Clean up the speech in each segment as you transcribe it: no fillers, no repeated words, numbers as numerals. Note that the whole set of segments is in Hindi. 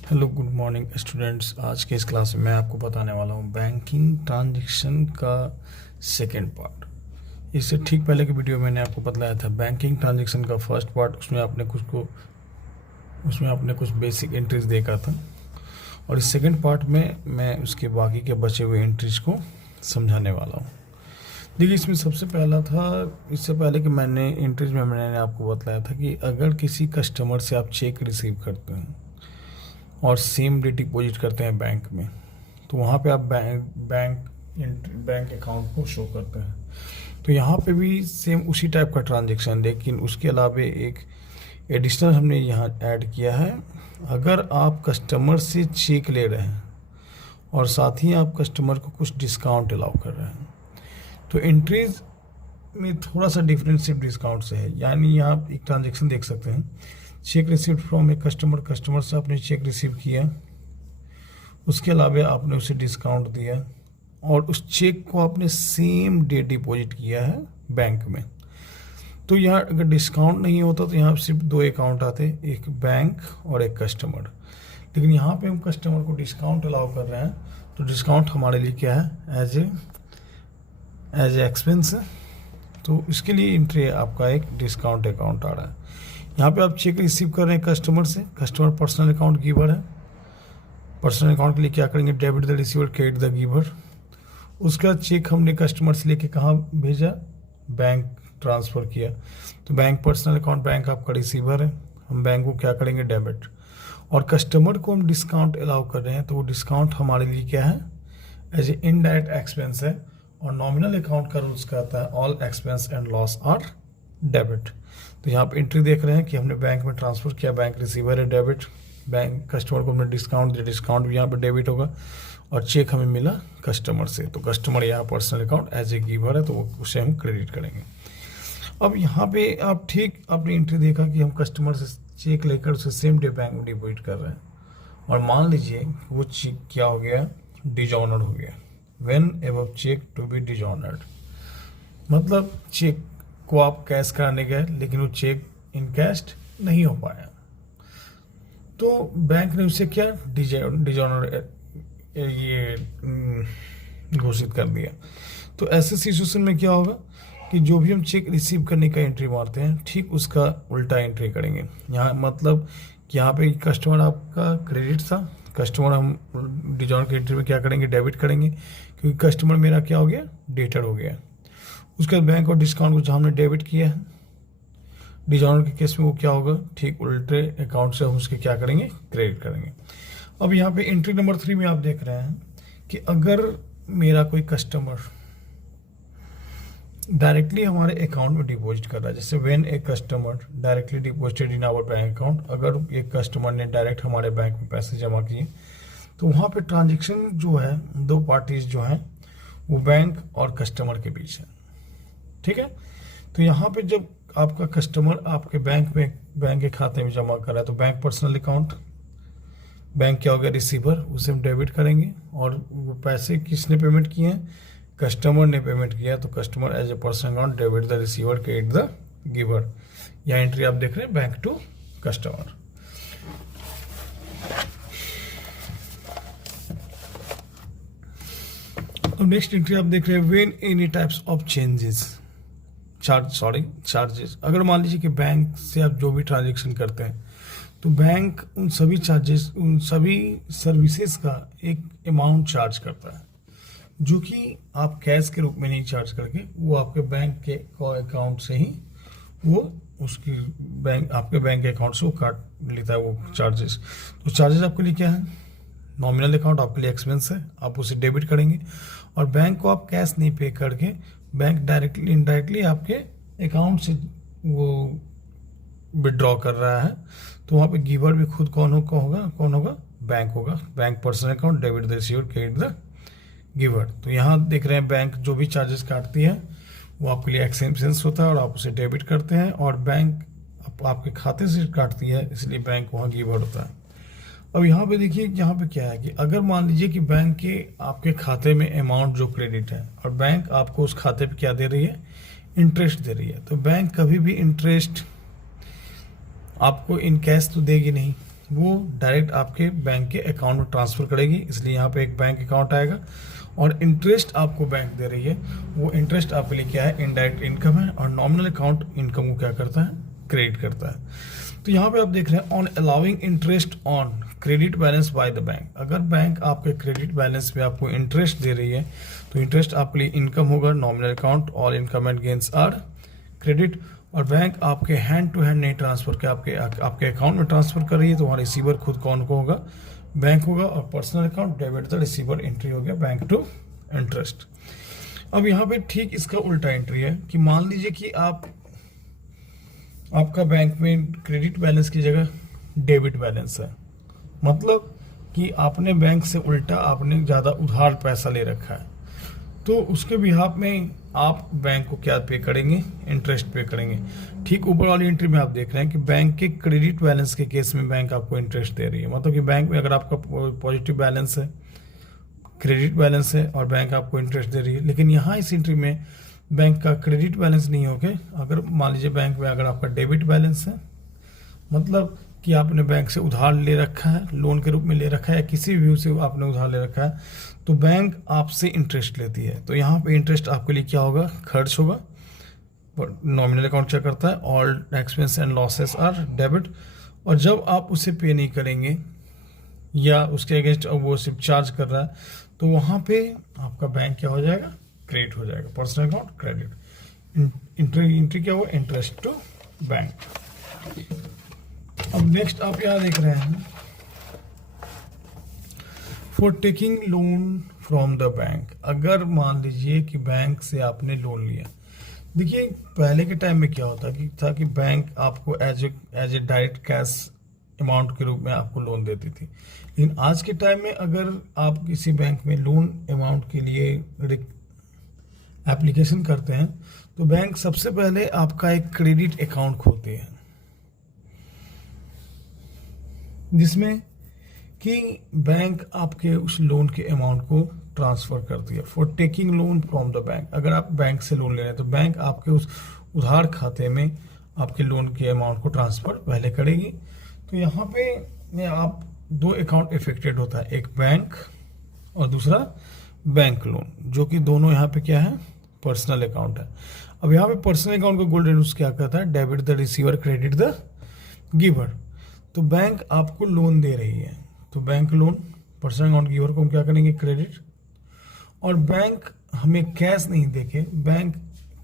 Hello good morning students. आज के इस क्लास में मैं आपको बताने वाला हूँ बैंकिंग ट्रांजैक्शन का सेकेंड पार्ट। इससे ठीक पहले की वीडियो मैंने आपको बतलाया था बैंकिंग ट्रांजैक्शन का फर्स्ट पार्ट। उसमें आपने कुछ बेसिक एंट्रीज देखा था और इस सेकेंड पार्ट में मैं उसके बाकी के बचे हुए एंट्रीज को समझाने वाला हूँ। देखिए, इसमें सबसे पहला था, इससे पहले कि मैंने एंट्रीज में मैंने आपको बतलाया था कि अगर किसी कस्टमर से आप चेक रिसीव करते हैं और सेम डे डिपॉजिट करते हैं बैंक में, तो वहाँ पे आप बैंक अकाउंट को शो करते हैं। तो यहाँ पे भी सेम उसी टाइप का ट्रांजैक्शन, लेकिन उसके अलावा एक एडिशनल हमने यहाँ ऐड किया है। अगर आप कस्टमर से चेक ले रहे हैं और साथ ही आप कस्टमर को कुछ डिस्काउंट अलाउ कर रहे हैं, तो एंट्रीज में थोड़ा सा डिफरेंस सिर्फ डिस्काउंट से है। यानी यहाँ एक ट्रांजैक्शन देख सकते हैं, check receive from a customer से आपने चेक रिसीव किया, उसके अलावा आपने उसे डिस्काउंट दिया और उस चेक को आपने सेम डे डिपॉजिट किया है बैंक में। तो यहाँ अगर डिस्काउंट नहीं होता तो यहाँ सिर्फ दो अकाउंट आते, एक बैंक और एक कस्टमर। लेकिन यहाँ पे हम कस्टमर को डिस्काउंट अलाउ कर रहे हैं, तो डिस्काउंट हमारे लिए क्या है, एज ए एक्सपेंस है। तो इसके लिए एंट्री आपका एक डिस्काउंट अकाउंट आ रहा है। यहाँ पे आप चेक रिसीव कर रहे हैं कस्टमर से, कस्टमर पर्सनल अकाउंट गिवर है। पर्सनल अकाउंट के लिए क्या करेंगे, debit the receiver credit the giver. उसका चेक हमने कस्टमर से लेके कहाँ भेजा, बैंक ट्रांसफ़र किया। तो बैंक पर्सनल अकाउंट, बैंक आपका रिसीवर है, हम बैंक को क्या करेंगे, डेबिट। और कस्टमर को हम डिस्काउंट अलाउ कर रहे हैं, तो वो डिस्काउंट हमारे लिए क्या है, एज ए इनडायरेक्ट एक्सपेंस है। और नॉमिनल अकाउंट का रूल्स कहता है all expense and loss are debit. तो यहाँ पे एंट्री देख रहे हैं कि हमने बैंक में ट्रांसफ़र किया, बैंक रिसीवर है डेबिट, बैंक कस्टमर को हमने डिस्काउंट दिया, डिस्काउंट भी यहाँ पे डेबिट होगा, और चेक हमें मिला कस्टमर से। तो कस्टमर यहाँ personal account as a giver है, तो उसे हम क्रेडिट करेंगे। अब यहाँ पे आप ठीक अपनी एंट्री देखा कि हम कस्टमर से चेक लेकर उसे सेम डे बैंक में डिपॉजिट कर रहे हैं, और मान लीजिए वो चेक क्या हो गया, डिजॉनर्ड हो गया। When above cheque to be dishonoured, मतलब चेक को आप कैश कराने गए लेकिन वो चेक इनकैश्ड नहीं हो पाया, तो बैंक ने उसे क्या डिजॉनर ये घोषित कर दिया। तो ऐसे सिचुएशन में क्या होगा कि जो भी हम चेक रिसीव करने का एंट्री मारते हैं, ठीक उसका उल्टा एंट्री करेंगे। यहाँ मतलब कि यहाँ पे कस्टमर आपका क्रेडिट था, कस्टमर हम डिजॉनर की एंट्री में क्या करेंगे, डेबिट करेंगे, क्योंकि कस्टमर मेरा क्या हो गया, डेटर हो गया। उसके बाद बैंक और डिस्काउंट को जहाँ हमने डेबिट किया है, डिजॉनर के केस में वो क्या होगा, ठीक उल्टे अकाउंट से हम उसके क्या करेंगे, क्रेडिट करेंगे। अब यहाँ पे एंट्री नंबर 3 में आप देख रहे हैं कि अगर मेरा कोई कस्टमर डायरेक्टली हमारे अकाउंट में डिपॉजिट कर रहा है, जैसे when a customer directly deposited in our bank account, अगर एक कस्टमर ने डायरेक्ट हमारे बैंक में पैसे जमा किए, तो वहाँ पे ट्रांजेक्शन जो है, दो पार्टीज जो हैं वो बैंक और कस्टमर के बीच है, ठीक है। तो यहाँ पे जब आपका कस्टमर आपके बैंक के खाते में जमा कर रहा है, तो बैंक पर्सनल अकाउंट, बैंक क्या हो गया, रिसीवर, उसे हम डेबिट करेंगे। और वो पैसे किसने पेमेंट किए हैं, कस्टमर ने पेमेंट किया, तो customer as a personal account, debit the receiver credit the giver. यहाँ एंट्री आप देख रहे हैं, बैंक टू कस्टमर। तो नेक्स्ट एंट्री आप देख रहे हैं, when any types of charges. अगर मान लीजिए कि बैंक से आप जो भी ट्रांजेक्शन करते हैं, तो बैंक उन सभी चार्जेस, उन सभी सर्विसेज का एक अमाउंट चार्ज करता है, जो कि आप कैश के रूप में नहीं चार्ज करके वो आपके बैंक के अकाउंट से ही वो उसकी आपके बैंक के अकाउंट से वो काट लेता है वो चार्जेस। तो चार्जेस आपके लिए क्या है, नॉमिनल अकाउंट आपके लिए एक्सपेंस है, आप उसे डेबिट करेंगे। और बैंक को आप कैश नहीं पे करके, बैंक डायरेक्टली इनडायरेक्टली आपके अकाउंट से वो विड्रॉ कर रहा है, तो वहाँ पे गिवर भी खुद कौन होगा, बैंक होगा। Bank personal account, debit the receiver credit the giver. तो यहाँ देख रहे हैं बैंक जो भी चार्जेस काटती है वो आपके लिए एक्सपेंस होता है और आप उसे डेबिट करते हैं, और बैंक आपके खाते से काटती है, इसलिए बैंक वहाँ गिवर होता है। अब यहाँ पे देखिए, यहाँ पे क्या है कि अगर मान लीजिए कि बैंक के आपके खाते में अमाउंट जो क्रेडिट है और बैंक आपको उस खाते पे क्या दे रही है, इंटरेस्ट दे रही है, तो बैंक कभी भी इंटरेस्ट आपको इन कैश तो देगी नहीं, वो डायरेक्ट आपके बैंक के अकाउंट में ट्रांसफ़र करेगी, इसलिए यहाँ पे एक बैंक अकाउंट आएगा। और इंटरेस्ट आपको बैंक दे रही है, वो इंटरेस्ट आपके लिए क्या है, इनडायरेक्ट इनकम है। और नॉमिनल अकाउंट इनकम को क्या करता है, क्रेडिट करता है। तो यहाँ पे आप देख रहे हैं on allowing interest on credit balance by the bank. अगर बैंक आपके क्रेडिट बैलेंस पे आपको इंटरेस्ट दे रही है तो इंटरेस्ट आपके लिए इनकम होगा। Nominal account all income and gains are credit. और बैंक आपके हैंड टू हैंड नहीं ट्रांसफर के आपके अकाउंट में ट्रांसफर कर रही है, तो वहाँ रिसीवर खुद कौन को होगा, बैंक होगा। और personal account debit the receiver entry हो गया बैंक टू इंटरेस्ट। अब यहाँ पे ठीक इसका उल्टा एंट्री है कि मान लीजिए कि आपका बैंक में क्रेडिट बैलेंस की जगह डेबिट बैलेंस है, मतलब कि आपने बैंक से उल्टा आपने ज़्यादा उधार पैसा ले रखा है, तो उसके बिहाफ में आप बैंक को क्या पे करेंगे, इंटरेस्ट पे करेंगे। ठीक ऊपर वाली एंट्री में आप देख रहे हैं कि बैंक के क्रेडिट बैलेंस के केस में बैंक आपको इंटरेस्ट दे रही है, मतलब कि बैंक में अगर आपका पॉजिटिव बैलेंस है, क्रेडिट बैलेंस है और बैंक आपको इंटरेस्ट दे रही है। लेकिन यहाँ इस एंट्री में बैंक का क्रेडिट बैलेंस नहीं होके, अगर मान लीजिए बैंक में अगर आपका डेबिट बैलेंस है, मतलब कि आपने बैंक से उधार ले रखा है, लोन के रूप में ले रखा है या किसी भी व्यू से आपने उधार ले रखा है, तो बैंक आपसे इंटरेस्ट लेती है। तो यहाँ पे इंटरेस्ट आपके लिए क्या होगा, खर्च होगा। नॉमिनल अकाउंट क्या करता है, all expense and losses are debit. और जब आप उसे पे नहीं करेंगे या उसके अगेंस्ट वो सिर्फ चार्ज कर रहा है, तो वहाँ पे आपका बैंक क्या हो जाएगा, क्रेडिट हो जाएगा। पर्सनल अकाउंट क्रेडिट, एंट्री क्या हुआ, इंटरेस्ट टू बैंक। अब नेक्स्ट आप यहाँ देख रहे हैं for taking loan from the bank. अगर मान लीजिए कि बैंक से आपने लोन लिया, देखिए पहले के टाइम में क्या होता था कि बैंक आपको as a direct cash amount के रूप में आपको लोन देती थी। लेकिन आज के टाइम में अगर आप किसी बैंक में लोन अमाउंट के लिए एप्लीकेशन करते हैं, तो बैंक सबसे पहले आपका एक क्रेडिट अकाउंट खोलते हैं, जिसमें कि बैंक आपके उस लोन के अमाउंट को ट्रांसफ़र करती है। For taking loan from the bank, अगर आप बैंक से लोन ले रहे हैं तो बैंक आपके उस उधार खाते में आपके लोन के अमाउंट को ट्रांसफ़र पहले करेगी। तो यहाँ पे आप दो अकाउंट इफेक्टेड होता है, एक बैंक और दूसरा बैंक लोन, जो कि दोनों यहाँ पे क्या है, पर्सनल अकाउंट है। अब यहाँ पे पर्सनल अकाउंट का गोल्डन रूल्स क्या कहता है, debit the receiver credit the giver. तो बैंक आपको लोन दे रही है, तो bank loan, personal account giver को हम क्या करेंगे, क्रेडिट। और बैंक हमें कैश नहीं देके बैंक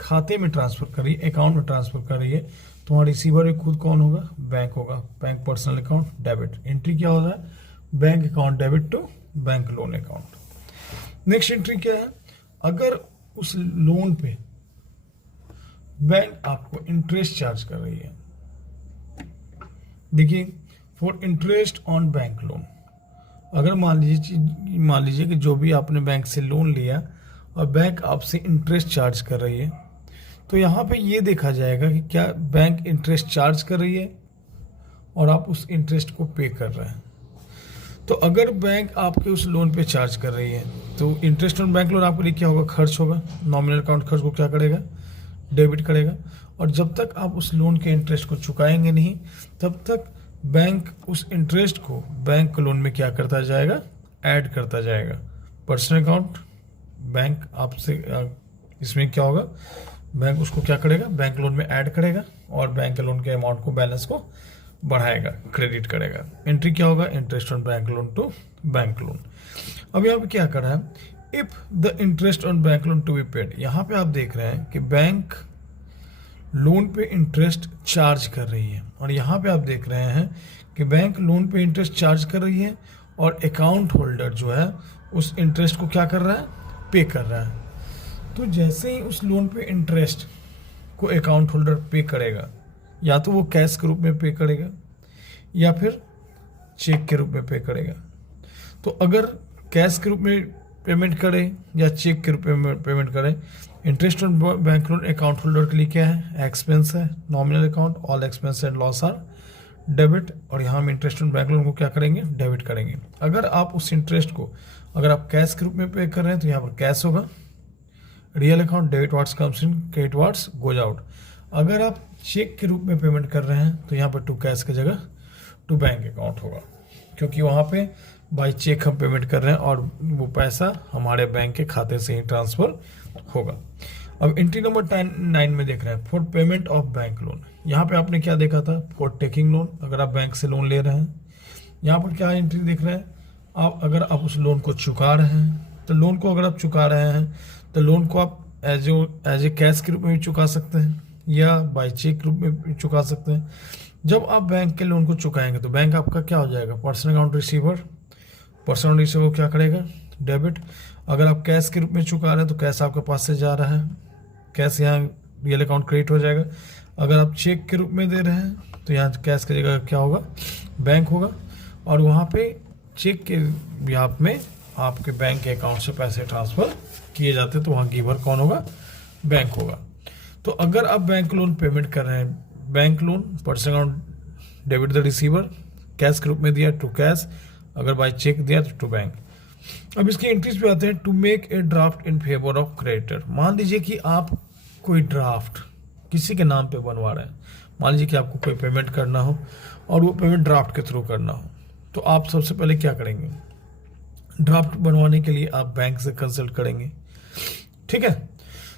खाते में ट्रांसफर कर रही है, अकाउंट में ट्रांसफर कर रही है, तो वहाँ रिसीवर भी खुद कौन होगा, बैंक होगा। Bank personal account debit, entry क्या होता है, bank account debit to bank loan account. Next entry क्या है, अगर उस लोन पे बैंक आपको इंटरेस्ट चार्ज कर रही है, देखिए for interest on bank loan, अगर मान लीजिए कि जो भी आपने बैंक से लोन लिया और बैंक आपसे इंटरेस्ट चार्ज कर रही है, तो यहाँ पे ये देखा जाएगा कि क्या बैंक इंटरेस्ट चार्ज कर रही है और आप उस इंटरेस्ट को पे कर रहे हैं। तो अगर बैंक आपके उस लोन पे चार्ज कर रही है, तो इंटरेस्ट ऑन बैंक लोन आपके लिए क्या होगा, खर्च होगा। नॉमिनल अकाउंट खर्च को क्या करेगा, डेबिट करेगा। और जब तक आप उस लोन के इंटरेस्ट को चुकाएंगे नहीं, तब तक बैंक उस इंटरेस्ट को बैंक लोन में क्या करता जाएगा, ऐड करता जाएगा। पर्सनल अकाउंट बैंक आपसे इसमें क्या होगा, बैंक उसको क्या करेगा, बैंक लोन में ऐड करेगा और बैंक लोन के अमाउंट को, बैलेंस को बढ़ाएगा, क्रेडिट करेगा। एंट्री क्या होगा, interest on bank loan to bank loan. अब यहाँ पे क्या कर रहा है, if the interest on bank loan to be paid, यहाँ पे आप देख रहे हैं कि बैंक लोन पे इंटरेस्ट चार्ज कर रही है, और यहाँ पे आप देख रहे हैं कि बैंक लोन पे इंटरेस्ट चार्ज कर रही है और अकाउंट होल्डर जो है उस इंटरेस्ट को क्या कर रहा है, पे कर रहा है। तो जैसे ही उस लोन पे इंटरेस्ट को अकाउंट होल्डर पे करेगा, या तो वो कैश के रूप में पे करेगा या फिर चेक के रूप में पे करेगा। तो अगर कैश के रूप में पेमेंट करे या चेक के रूप में पेमेंट करे, interest on bank loan account holder के लिए क्या है, एक्सपेंस है। Nominal account all expense and loss are debit, और यहाँ हम इंटरेस्ट ऑन बैंक लोन को क्या करेंगे, डेबिट करेंगे। अगर आप उस इंटरेस्ट को अगर आप कैश के रूप में पे कर रहे हैं तो यहाँ पर कैश होगा। Real account debit wards comes in, credit wards goes out. अगर आप चेक के रूप में पेमेंट कर रहे हैं तो यहाँ पर टू कैश की जगह टू बैंक अकाउंट होगा, क्योंकि वहाँ पे बाई चेक हम पेमेंट कर रहे हैं और वो पैसा हमारे बैंक के खाते से ही ट्रांसफ़र होगा। अब एंट्री नंबर 9 में देख रहे हैं for payment of bank loan. यहाँ पे आपने क्या देखा था, फॉर टेकिंग लोन, अगर आप बैंक से लोन ले रहे हैं। यहाँ पर क्या एंट्री देख रहे हैं, आप अगर आप उस लोन को चुका रहे हैं, तो लोन को अगर आप चुका रहे हैं तो लोन को आप एज ए कैश के रूप में भी चुका सकते हैं या बाई चेक के रूप में भी चुका सकते हैं। जब आप बैंक के लोन को चुकाएंगे तो बैंक आपका क्या हो जाएगा, personal account receiver. Personal account receiver क्या करेगा, डेबिट। अगर आप कैश के रूप में चुका रहे हैं तो कैश आपके पास से जा रहा है, कैश यहाँ रियल अकाउंट क्रिएट हो जाएगा। अगर आप चेक के रूप में दे रहे हैं तो यहाँ कैश की जगह क्या होगा, बैंक होगा, और वहाँ पे चेक के बिहाफ में आपके बैंक के अकाउंट से पैसे ट्रांसफ़र किए जाते हैं, तो वहाँ गिवर कौन होगा, बैंक होगा। तो अगर आप बैंक लोन पेमेंट कर रहे हैं, bank loan personal account debit the receiver, cash के रूप में दिया टू कैश, अगर बाई चेक दिया तो टू बैंक। अब इसके एंट्रीज पे आते हैं। To make a draft in favour of creditor. मान लीजिए कि आप कोई ड्राफ्ट किसी के नाम पे बनवा रहे हैं, मान लीजिए कि आपको कोई पेमेंट करना हो और वो पेमेंट ड्राफ्ट के थ्रू करना हो, तो आप सबसे पहले क्या करेंगे, ड्राफ्ट बनवाने के लिए आप बैंक से कंसल्ट करेंगे, ठीक है।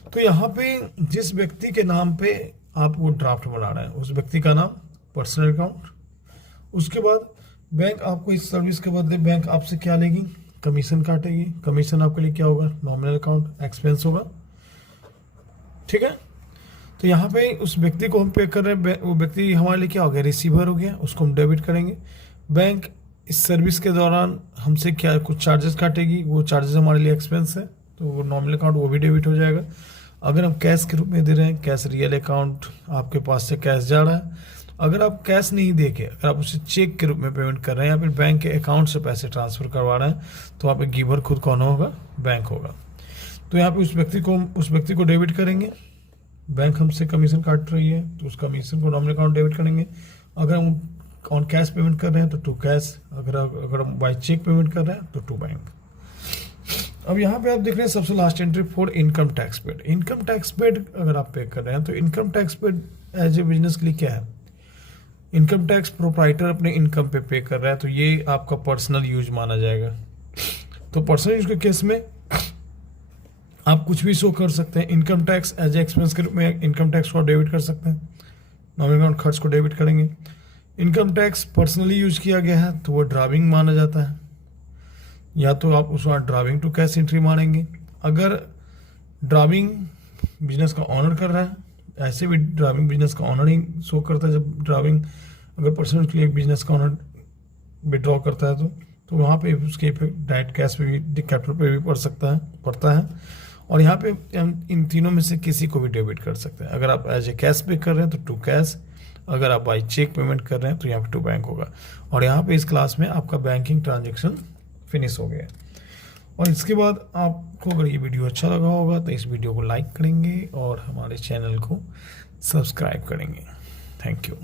तो यहाँ पे जिस व्यक्ति के नाम पे आप वो ड्राफ्ट बना रहे हैं उस व्यक्ति का नाम, पर्सनल अकाउंट। उसके बाद बैंक आपको इस सर्विस के बदले बैंक आपसे क्या लेगी, कमीशन काटेगी। कमीशन आपके लिए क्या होगा, नॉमिनल अकाउंट एक्सपेंस होगा, ठीक है। तो यहाँ पे उस व्यक्ति को हम पे कर रहे हैं, वो व्यक्ति हमारे लिए क्या हो गया, रिसीवर हो गया, उसको हम डेबिट करेंगे। बैंक इस सर्विस के दौरान हमसे क्या कुछ चार्जेस काटेगी, वो चार्जेस हमारे लिए एक्सपेंस है, तो वो नॉमिनल अकाउंट वो भी डेबिट हो जाएगा। अगर हम कैश के रूप में दे रहे हैं, कैश रियल अकाउंट आपके पास से कैश जा रहा है। अगर आप कैश नहीं दे के अगर आप उसे चेक के रूप में पेमेंट कर रहे हैं या फिर बैंक के अकाउंट से पैसे ट्रांसफ़र करवा रहे हैं, तो वहाँ पे गिवर खुद कौन होगा, बैंक होगा। तो यहाँ पे उस व्यक्ति को डेबिट करेंगे। बैंक हमसे कमीशन काट रही है तो उस कमीशन को नॉमिनल अकाउंट डेबिट करेंगे। अगर हम ऑन कैश पेमेंट कर रहे हैं तो टू कैश, अगर हम बाई चेक पेमेंट कर रहे हैं तो टू बैंक। अब यहाँ पे आप देख रहे हैं सबसे last entry for income tax paid. Income tax paid अगर आप पे कर रहे हैं तो income tax paid as a business के लिए क्या है, इनकम टैक्स प्रोप्राइटर अपने इनकम पे कर रहा है, तो ये आपका पर्सनल यूज माना जाएगा। तो पर्सनल यूज के केस में आप कुछ भी शो कर सकते हैं। Income tax as a expense के रूप में इनकम टैक्स को डेबिट कर सकते हैं, नॉमिनल अकाउंट खर्च को डेबिट करेंगे। इनकम टैक्स पर्सनली यूज किया गया है तो वो ड्राइविंग माना जाता है, या तो आप उस वहाँ ड्राइविंग टू कैश एंट्री मारेंगे। अगर ड्राइविंग बिजनेस का ऑनर कर रहा है, ऐसे भी ड्राइविंग बिजनेस का ऑनर ही शो करता है। जब ड्राइविंग अगर पर्सनल के लिए बिजनेस का ऑनर विड्रॉ करता है तो वहाँ पे उसके डायरेक्ट कैश पे भी कैपिटल पे भी पड़ता है। और यहाँ पे हम इन तीनों में से किसी को भी डेबिट कर सकते हैं। अगर आप एज ए कैश पे कर रहे हैं तो टू कैश, अगर आप बाई चेक पेमेंट कर रहे हैं तो यहाँ पे टू बैंक होगा। और यहाँ पे इस क्लास में आपका बैंकिंग ट्रांजेक्शन फिनिश हो गया। और इसके बाद आपको अगर ये वीडियो अच्छा लगा होगा तो इस वीडियो को लाइक करेंगे और हमारे चैनल को सब्सक्राइब करेंगे। Thank you.